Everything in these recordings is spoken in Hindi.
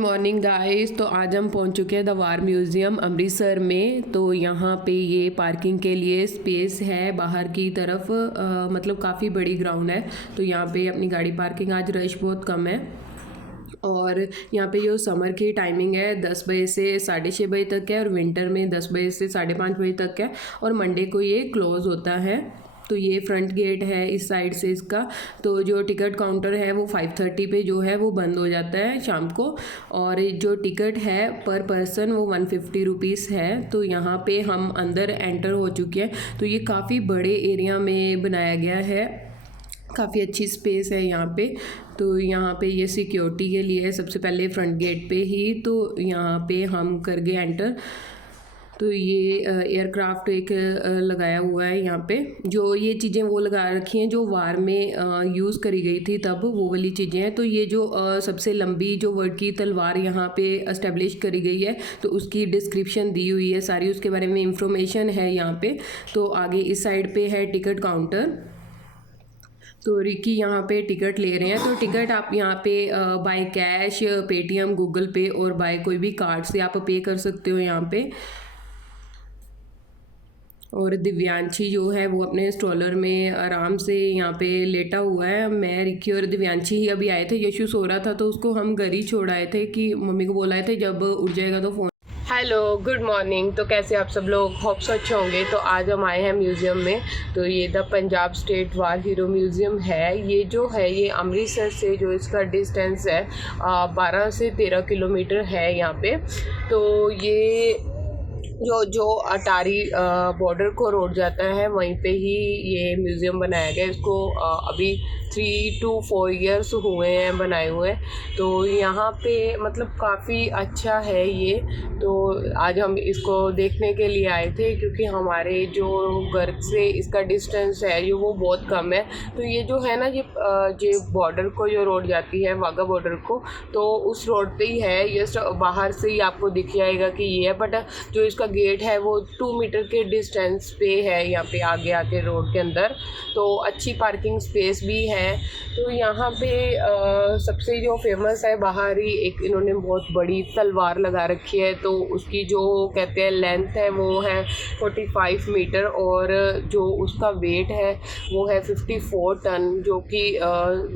Morning guys. तो आज हम पहुंच चुके हैं द वार म्यूज़ियम अमृतसर में। तो यहाँ पे ये पार्किंग के लिए स्पेस है बाहर की तरफ, मतलब काफ़ी बड़ी ग्राउंड है। तो यहाँ पे अपनी गाड़ी पार्किंग, आज रश बहुत कम है। और यहाँ पे जो समर की टाइमिंग है 10 बजे से 6:30 बजे तक है, और विंटर में 10 बजे से 5:30 बजे तक है, और मंडे को ये क्लोज़ होता है। तो ये फ्रंट गेट है इस साइड से इसका। तो जो टिकट काउंटर है वो 5:30 पे जो है वो बंद हो जाता है शाम को। और जो टिकट है पर पर्सन वो 150 रुपीज़ है। तो यहाँ पे हम अंदर एंटर हो चुके हैं। तो ये काफ़ी बड़े एरिया में बनाया गया है, काफ़ी अच्छी स्पेस है यहाँ पे। तो यहाँ पे ये सिक्योरिटी के लिए है सबसे पहले फ्रंट गेट पे ही। तो यहाँ पे हम कर गए एंटर। तो ये एयरक्राफ्ट एक लगाया हुआ है यहाँ पे। जो ये चीज़ें वो लगा रखी हैं जो वार में यूज़ करी गई थी तब, वो वाली चीज़ें हैं। तो ये जो सबसे लंबी जो वर्ड की तलवार यहाँ पे एस्टेब्लिश करी गई है, तो उसकी डिस्क्रिप्शन दी हुई है सारी, उसके बारे में इंफॉर्मेशन है यहाँ पे। तो आगे इस साइड पे है टिकट काउंटर। तो रिकी यहाँ पे टिकट ले रहे हैं। तो टिकट आप यहाँ पे बाय कैश, पेटीएम, गूगल पे और बाय कोई भी कार्ड से आप पे कर सकते हो यहाँ पे। और दिव्यांशी जो है वो अपने स्ट्रॉलर में आराम से यहाँ पे लेटा हुआ है। मैं, रिकी और दिव्यांशी ही अभी आए थे। यशु सो रहा था तो उसको हम घर ही छोड़ आए थे कि मम्मी को बोलाए थे जब उठ जाएगा तो फ़ोन। Hello, good morning. तो कैसे आप सब लोग, होप्स अच्छे होंगे। तो आज हम आए हैं म्यूज़ियम में। तो ये the Punjab state war hero museum है। ये जो है ये अमृतसर से जो इसका डिस्टेंस है 12 से 13 किलोमीटर है यहाँ पे। तो ये जो अटारी बॉर्डर को रोड जाता है वहीं पे ही ये म्यूज़ियम बनाया गया है। इसको अभी 3 to 4 ईयर्स हुए हैं बनाए हुए। तो यहाँ पे मतलब काफ़ी अच्छा है ये। तो आज हम इसको देखने के लिए आए थे क्योंकि हमारे जो घर से इसका डिस्टेंस है ये वो बहुत कम है। तो ये जो है ना ये बॉर्डर को जो रोड जाती है वाघा बॉर्डर को, तो उस रोड पे ही है। ये बाहर से ही आपको दिख जाएगा कि ये है, बट जो इसका गेट है वो 2 मीटर के डिस्टेंस पे है यहाँ पे आगे आके रोड के अंदर। तो अच्छी पार्किंग स्पेस भी है। तो यहाँ पे सबसे जो फेमस है बाहर ही एक इन्होंने बहुत बड़ी तलवार लगा रखी है। तो उसकी जो कहते हैं लेंथ है वो है 45 मीटर, और जो उसका वेट है वो है 54 टन, जो कि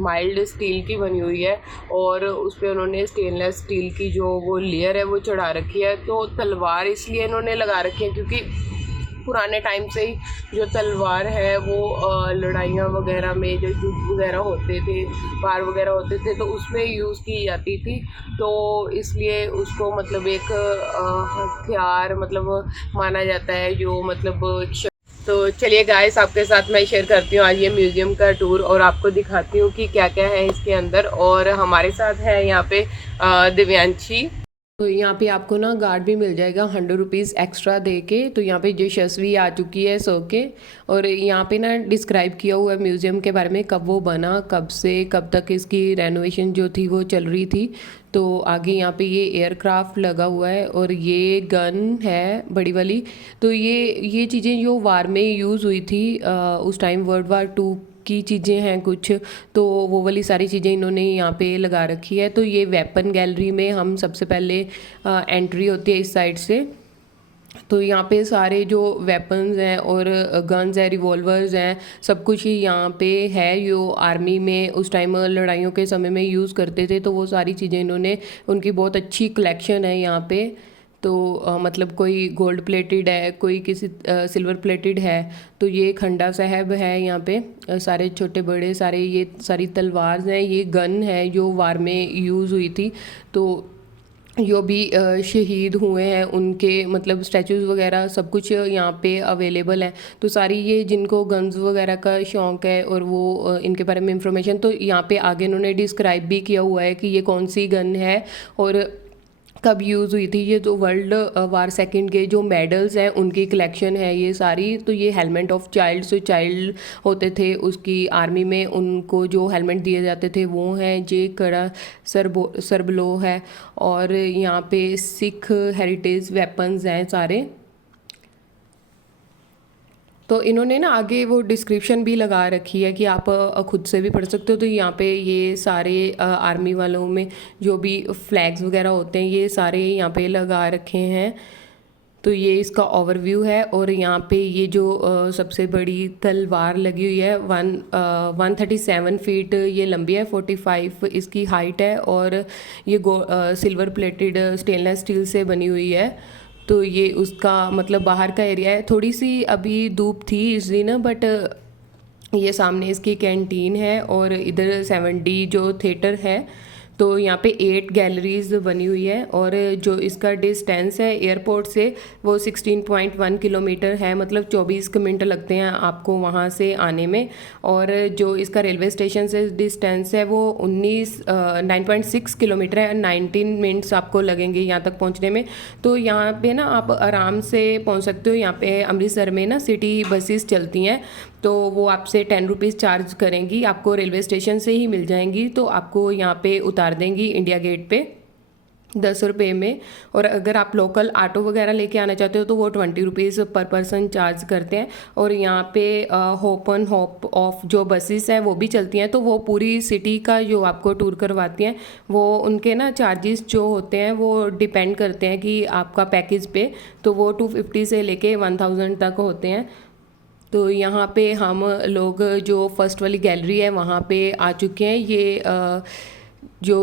माइल्ड स्टील की बनी हुई है। और उस पर उन्होंने स्टेनलेस स्टील की जो वो लेयर है वो चढ़ा रखी है। तो तलवार इसलिए इन्होंने लगा रखी है क्योंकि पुराने टाइम से ही जो तलवार है वो लड़ाइयाँ वगैरह में जो युद्ध वगैरह होते थे, वार वगैरह होते थे, तो उसमें यूज़ की जाती थी। तो इसलिए उसको मतलब एक हथियार मतलब माना जाता है जो मतलब। तो चलिए गाइस, आपके साथ मैं शेयर करती हूँ आज ये म्यूज़ियम का टूर और आपको दिखाती हूँ कि क्या क्या है इसके अंदर। और हमारे साथ है यहाँ पे दिव्यांशी। तो यहाँ पे आपको ना गार्ड भी मिल जाएगा 100 रुपीज़ एक्स्ट्रा दे के। तो यहाँ पे यशस्वी आ चुकी है सो के, और यहाँ पे ना डिस्क्राइब किया हुआ है म्यूज़ियम के बारे में, कब वो बना, कब से कब तक इसकी रेनोवेशन जो थी वो चल रही थी। तो आगे यहाँ पे ये एयरक्राफ्ट लगा हुआ है, और ये गन है बड़ी वाली। तो ये चीज़ें जो वार में यूज़ हुई थी उस टाइम, World War II की चीज़ें हैं कुछ। तो वो वाली सारी चीज़ें इन्होंने यहाँ पे लगा रखी है। तो ये वेपन गैलरी में हम सबसे पहले एंट्री होती है इस साइड से। तो यहाँ पे सारे जो वेपन्स हैं और गन्स हैं, रिवॉल्वर्स हैं, सब कुछ ही यहाँ पे है। जो आर्मी में उस टाइम लड़ाइयों के समय में यूज़ करते थे, तो वो सारी चीज़ें इन्होंने, उनकी बहुत अच्छी कलेक्शन है यहाँ पे। तो मतलब कोई गोल्ड प्लेटेड है, कोई किसी सिल्वर प्लेटेड है। तो ये खंडा साहब है यहाँ पे, सारे छोटे बड़े सारे, ये सारी तलवार हैं, ये गन है जो वार में यूज़ हुई थी। तो जो भी शहीद हुए हैं उनके मतलब स्टैचूज़ वगैरह सब कुछ यहाँ पे अवेलेबल है। तो सारी ये जिनको गन्स वगैरह का शौक़ है और वो इनके बारे में इंफॉर्मेशन, तो यहाँ पे आगे इन्होंने डिस्क्राइब भी किया हुआ है कि ये कौन सी गन है और कब यूज़ हुई थी। ये जो World War II के जो मेडल्स हैं उनकी कलेक्शन है ये सारी। तो ये हेलमेट ऑफ चाइल्ड, जो चाइल्ड होते थे उसकी आर्मी में, उनको जो हेलमेट दिए जाते थे वो हैं। जे कड़ा सरबलो है, और यहाँ पे सिख हेरिटेज वेपन्स हैं सारे। तो इन्होंने ना आगे वो डिस्क्रिप्शन भी लगा रखी है कि आप खुद से भी पढ़ सकते हो। तो यहाँ पे ये सारे आर्मी वालों में जो भी फ्लैग्स वगैरह होते हैं ये सारे यहाँ पे लगा रखे हैं। तो ये इसका ओवरव्यू है। और यहाँ पे ये जो सबसे बड़ी तलवार लगी हुई है 137 फीट ये लंबी है, 45 इसकी हाइट है, और ये सिल्वर प्लेटेड स्टेनलेस स्टील से बनी हुई है। तो ये उसका मतलब बाहर का एरिया है। थोड़ी सी अभी धूप थी इस दिन, बट ये सामने इसकी कैंटीन है और इधर 7D जो थिएटर है। तो यहाँ पे 8 गैलरीज बनी हुई है, और जो इसका डिस्टेंस है एयरपोर्ट से वो 16.1 किलोमीटर है, मतलब 24 मिनट लगते हैं आपको वहाँ से आने में। और जो इसका रेलवे स्टेशन से डिस्टेंस है वो 9.6 किलोमीटर है, 19 मिनट्स आपको लगेंगे यहाँ तक पहुँचने में। तो यहाँ पे ना आप आराम से पहुँच सकते हो। यहाँ पे अमृतसर में ना सिटी बसेस चलती हैं, तो वो आपसे 10 रुपीज़ चार्ज करेंगी, आपको रेलवे स्टेशन से ही मिल जाएंगी। तो आपको यहाँ पे उतार देंगी इंडिया गेट पे 10 रुपये में। और अगर आप लोकल ऑटो वगैरह लेके आना चाहते हो तो वो 20 रुपीज़ पर पर्सन चार्ज करते हैं। और यहाँ पे हॉप ऑन हॉप ऑफ जो बसेस हैं वो भी चलती हैं, तो वो पूरी सिटी का जो आपको टूर करवाती हैं। वो उनके ना चार्जेस जो होते हैं वो डिपेंड करते हैं कि आपका पैकेज पे, तो वो 250 से लेके 1000 तक होते हैं। तो यहाँ पे हम लोग जो फर्स्ट वाली गैलरी है वहाँ पे आ चुके हैं। ये जो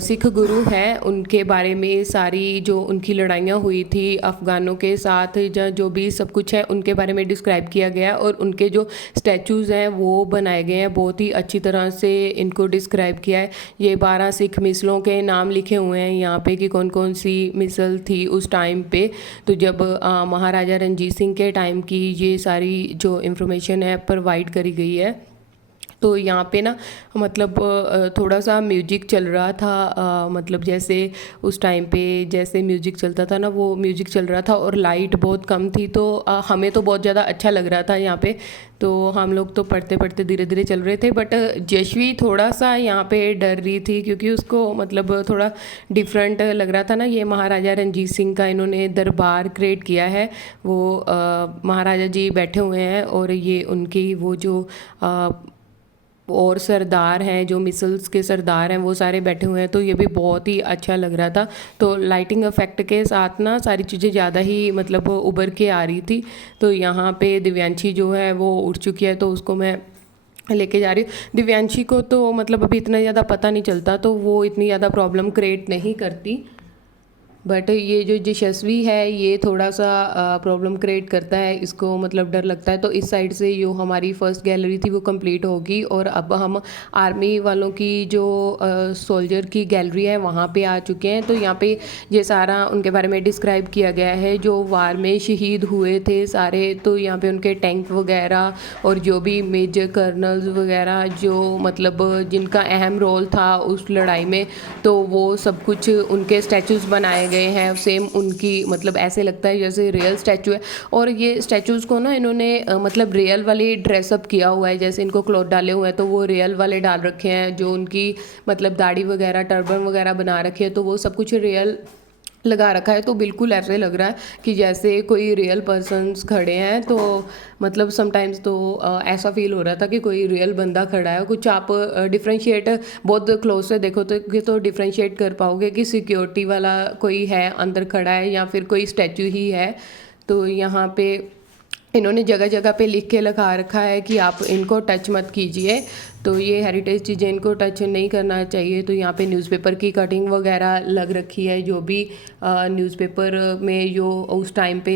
सिख गुरु हैं उनके बारे में सारी जो उनकी लड़ाइयाँ हुई थी अफ़गानों के साथ, जो भी सब कुछ है उनके बारे में डिस्क्राइब किया गया है। और उनके जो स्टैचूज़ हैं वो बनाए गए हैं, बहुत ही अच्छी तरह से इनको डिस्क्राइब किया है। ये 12 सिख मिसलों के नाम लिखे हुए हैं यहाँ पे कि कौन कौन सी मिसल थी उस टाइम पे। तो जब महाराजा रणजीत सिंह के टाइम की ये सारी जो इन्फॉर्मेशन है प्रोवाइड करी गई है। तो यहाँ पे ना मतलब थोड़ा सा म्यूजिक चल रहा था, मतलब जैसे उस टाइम पे जैसे म्यूजिक चलता था ना वो म्यूजिक चल रहा था, और लाइट बहुत कम थी। तो हमें तो बहुत ज़्यादा अच्छा लग रहा था यहाँ पे। तो हम लोग तो पढ़ते पढ़ते धीरे धीरे चल रहे थे, बट जशवी थोड़ा सा यहाँ पे डर रही थी क्योंकि उसको मतलब थोड़ा डिफरेंट लग रहा था ना। ये महाराजा रणजीत सिंह का इन्होंने दरबार क्रिएट किया है। वो महाराजा जी बैठे हुए हैं और ये उनकी वो जो और सरदार हैं, जो मिसल्स के सरदार हैं वो सारे बैठे हुए हैं। तो ये भी बहुत ही अच्छा लग रहा था। तो लाइटिंग इफेक्ट के साथ ना सारी चीज़ें ज़्यादा ही मतलब उभर के आ रही थी। तो यहाँ पे दिव्यांशी जो है वो उठ चुकी है, तो उसको मैं लेके जा रही हूँ। दिव्यांशी को तो मतलब अभी इतना ज़्यादा पता नहीं चलता, तो वो इतनी ज़्यादा प्रॉब्लम क्रिएट नहीं करती। बट ये जो यशस्वी है ये थोड़ा सा प्रॉब्लम क्रिएट करता है, इसको मतलब डर लगता है। तो इस साइड से जो हमारी फर्स्ट गैलरी थी वो कंप्लीट होगी, और अब हम आर्मी वालों की जो सोल्जर की गैलरी है वहाँ पे आ चुके हैं। तो यहाँ पे ये सारा उनके बारे में डिस्क्राइब किया गया है जो वार में शहीद हुए थे सारे। तो यहाँ पे उनके टैंक वगैरह और जो भी मेजर कर्नल्स वगैरह जो मतलब जिनका अहम रोल था उस लड़ाई में, तो वो सब कुछ उनके स्टैचूज़ बनाए गए हैं सेम उनकी, मतलब ऐसे लगता है जैसे रियल स्टैचू है। और ये स्टैचूज़ को ना इन्होंने मतलब रियल वाले ड्रेसअप किया हुआ है, जैसे इनको क्लॉथ डाले हुए हैं तो वो रियल वाले डाल रखे हैं। जो उनकी मतलब दाढ़ी वगैरह टर्बन वगैरह बना रखी है तो वो सब कुछ रियल लगा रखा है। तो बिल्कुल ऐसे लग रहा है कि जैसे कोई रियल पर्सन्स खड़े हैं। तो मतलब समटाइम्स तो ऐसा फील हो रहा था कि कोई रियल बंदा खड़ा है। कुछ आप डिफ्रेंशिएट बहुत क्लोज से देखो तो डिफ्रेंशिएट कर पाओगे कि सिक्योरिटी वाला कोई है अंदर खड़ा है या फिर कोई स्टैचू ही है। तो यहाँ पे इन्होंने जगह जगह पे लिख के लगा रखा है कि आप इनको टच मत कीजिए। तो ये हेरिटेज चीज़ें इनको टच नहीं करना चाहिए। तो यहाँ पे न्यूज़पेपर की कटिंग वगैरह लग रखी है, जो भी न्यूज़पेपर में जो उस टाइम पे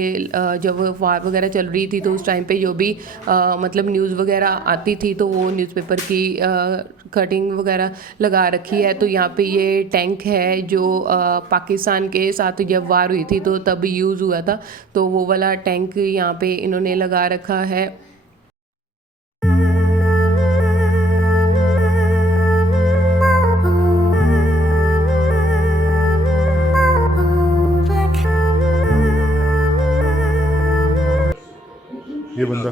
जब वार वगैरह चल रही थी तो उस टाइम पे जो भी मतलब न्यूज़ वगैरह आती थी तो वो न्यूज़पेपर की कटिंग वगैरह लगा रखी है। तो यहाँ पे ये टैंक है जो पाकिस्तान के साथ जब वार हुई थी तो तब यूज़ हुआ था, तो वो वाला टैंक यहाँ पे इन्होंने लगा रखा है। ये बंदा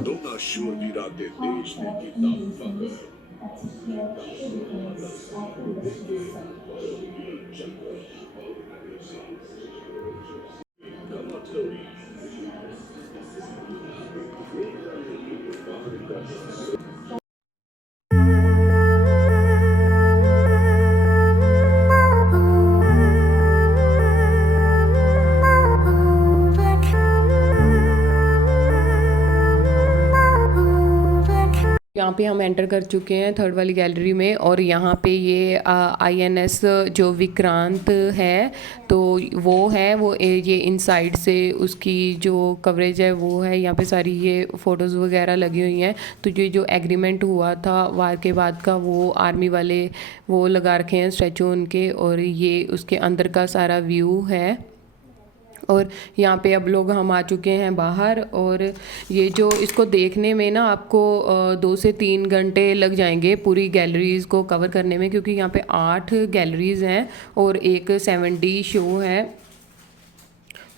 यहाँ पे हम एंटर कर चुके हैं थर्ड वाली गैलरी में, और यहाँ पे ये INS जो विक्रांत है तो वो है, वो ये इनसाइड से उसकी जो कवरेज है वो है। यहाँ पे सारी ये फ़ोटोज़ वगैरह लगी हुई हैं। तो ये जो एग्रीमेंट हुआ था वार के बाद का, वो आर्मी वाले वो लगा रखे हैं स्टैचू उनके, और ये उसके अंदर का सारा व्यू है। और यहाँ पे अब लोग हम आ चुके हैं बाहर, और ये जो इसको देखने में ना आपको 2 से 3 घंटे लग जाएंगे पूरी गैलरीज़ को कवर करने में, क्योंकि यहाँ पे 8 गैलरीज़ हैं और एक 7D शो है।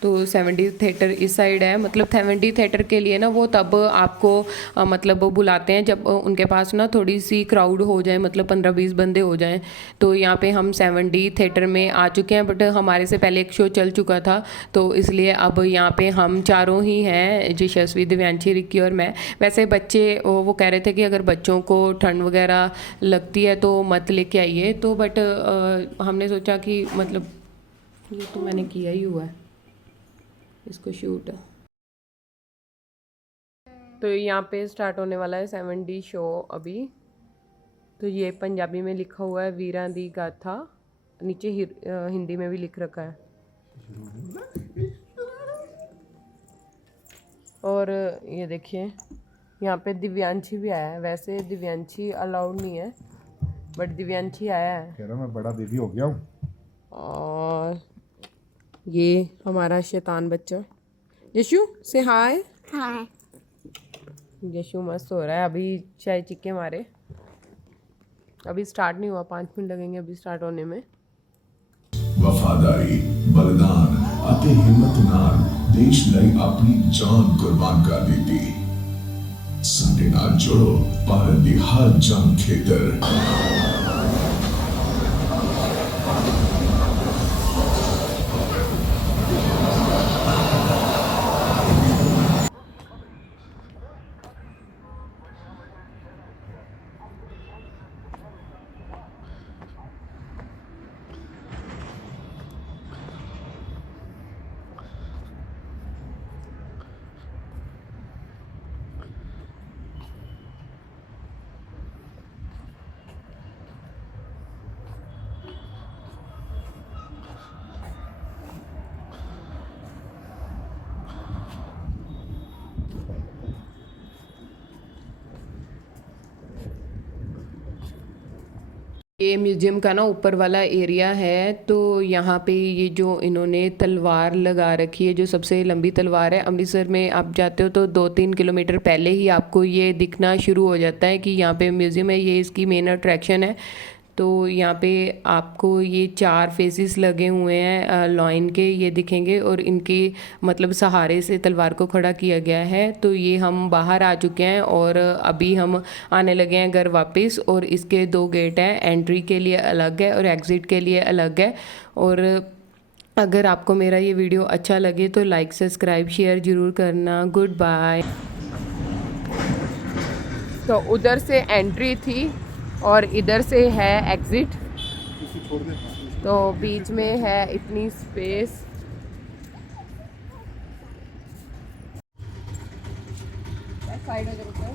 तो 7D थिएटर इस साइड है। मतलब 7D थिएटर के लिए ना वो तब आपको मतलब बुलाते हैं जब उनके पास ना थोड़ी सी क्राउड हो जाए, मतलब 15-20 बंदे हो जाएं। तो यहाँ पे हम 7D थिएटर में आ चुके हैं, बट हमारे से पहले एक शो चल चुका था, तो इसलिए अब यहाँ पे हम चारों ही हैं, यशस्वी, दिव्यांशी, रिक्की और मैं। वैसे बच्चे वो कह रहे थे कि अगर बच्चों को ठंड वगैरह लगती है तो मत लेके आइए, तो बट हमने सोचा कि मतलब ये तो मैंने किया ही हुआ है इसको शूट। तो यहाँ पे स्टार्ट होने वाला है 7D शो अभी। तो ये पंजाबी में लिखा हुआ है वीरां दी गाथा, नीचे हिंदी में भी लिख रखा है। और ये देखिए यहाँ पे दिव्यांशी भी आया है। वैसे दिव्यांशी अलाउड नहीं है, बट दिव्यांशी आया है। कह रहा मैं बड़ा बेबी हो गया हूँ। और ये हमारा शैतान बच्चा यशु से हाय। हाय। यशु मस्त हो रहा है, अभी चाय चिक्के मारे। अभी स्टार्ट नहीं हुआ, 5 मिनट लगेंगे अभी स्टार्ट होने में। वफादारी, बलिदान ਅਤੇ ਹਿੰਮਤ ਨਾਲ ਦੇਸ਼ ਲਈ ਆਪਣੀ ਜਾਨ ਕੁਰਬਾਨ ਕਰ ਦਿੱਤੀ। ਸਾਡੇ ਨਾਲ ਜੁੜੋ, ਭਾਰਤ ਦੀ ਹਰ ਜੰਗ ਖੇਤਰ। ये म्यूज़ियम का ना ऊपर वाला एरिया है। तो यहाँ पे ये जो इन्होंने तलवार लगा रखी है, जो सबसे लंबी तलवार है, अमृतसर में आप जाते हो तो 2-3 किलोमीटर पहले ही आपको ये दिखना शुरू हो जाता है कि यहाँ पे म्यूज़ियम है। ये इसकी मेन अट्रैक्शन है। तो यहाँ पे आपको ये 4 फेसेस लगे हुए हैं लॉइन के, ये दिखेंगे, और इनके मतलब सहारे से तलवार को खड़ा किया गया है। तो ये हम बाहर आ चुके हैं और अभी हम आने लगे हैं घर वापस। और इसके 2 गेट हैं, एंट्री के लिए अलग है और एग्ज़िट के लिए अलग है। और अगर आपको मेरा ये वीडियो अच्छा लगे तो लाइक, सब्सक्राइब, शेयर ज़रूर करना। Good bye. तो उधर से एंट्री थी और इधर से है एग्ज़िट। तो बीच में है इतनी स्पेस। साइड हो जाओ।